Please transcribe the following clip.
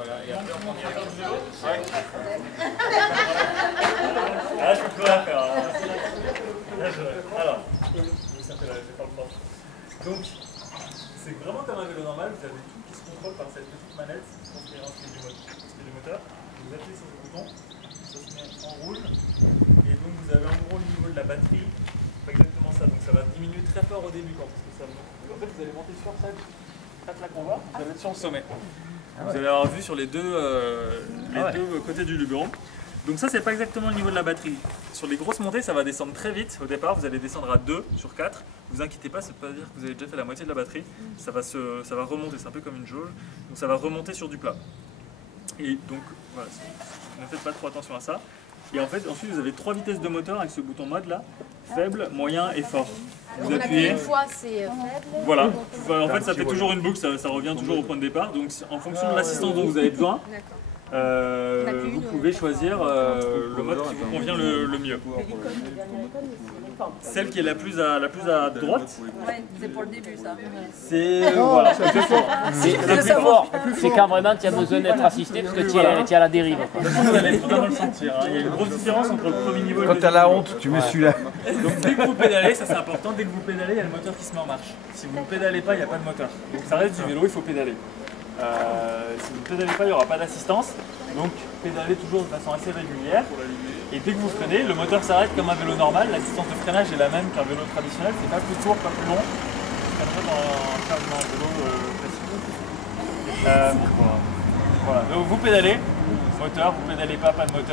Voilà, et après on prend directement le vélo. Ouais. Ah, je peux plus rien faire. Alors, ça fait j'ai pas le prof. Donc, c'est vraiment comme un vélo normal, vous avez tout qui se contrôle par cette petite manette pour ce qui est du moteur. Vous appuyez sur le bouton, ça se met en rouge, et donc vous avez en gros le niveau de la batterie, pas exactement ça, donc ça va diminuer très fort au début quand ça monte. En fait, vous allez monter sur cette là qu'on voit, vous allez être sur le sommet. Vous allez avoir vu sur les deux côtés du luberon. Donc ça, c'est pas exactement le niveau de la batterie. Sur les grosses montées, ça va descendre très vite au départ. Vous allez descendre à 2 sur 4. Vous inquiétez pas, ça ne veut pas dire que vous avez déjà fait la moitié de la batterie. Ça va remonter, c'est un peu comme une jauge. Donc ça va remonter sur du plat. Et donc, voilà, ne faites pas trop attention à ça. Et en fait, ensuite, vous avez 3 vitesses de moteur avec ce bouton mode là. Faible, moyen et fort. Vous appuyez. Une fois, c'est faible. Voilà. En fait, ça fait toujours une boucle, ça revient toujours au point de départ. Donc, en fonction de l'assistance dont vous avez besoin, vous pouvez choisir le mode qui vous convient le mieux. Celle qui est la plus à droite. Ouais, c'est pour le début ça. C'est voilà. C'est quand vraiment tu as besoin d'être assisté parce que tu es à la dérive. Vous allez vraiment le sentir. Il y a une grosse différence entre le premier niveau et le deuxième. Quand tu as la honte, tu mets celui-là. Donc dès que vous pédalez, ça c'est important, dès que vous pédalez, il y a le moteur qui se met en marche. Si vous ne pédalez pas, il n'y a pas de moteur. Donc ça reste du vélo, il faut pédaler. Si vous ne pédalez pas, il n'y aura pas d'assistance. Donc pédalez toujours de façon assez régulière. Et dès que vous freinez, le moteur s'arrête comme un vélo normal. La distance de freinage est la même qu'un vélo traditionnel. C'est pas plus court, pas plus long. C'est comme ça dans un chargement vélo classique. Voilà. Donc vous pédalez, moteur, vous pédalez pas de moteur.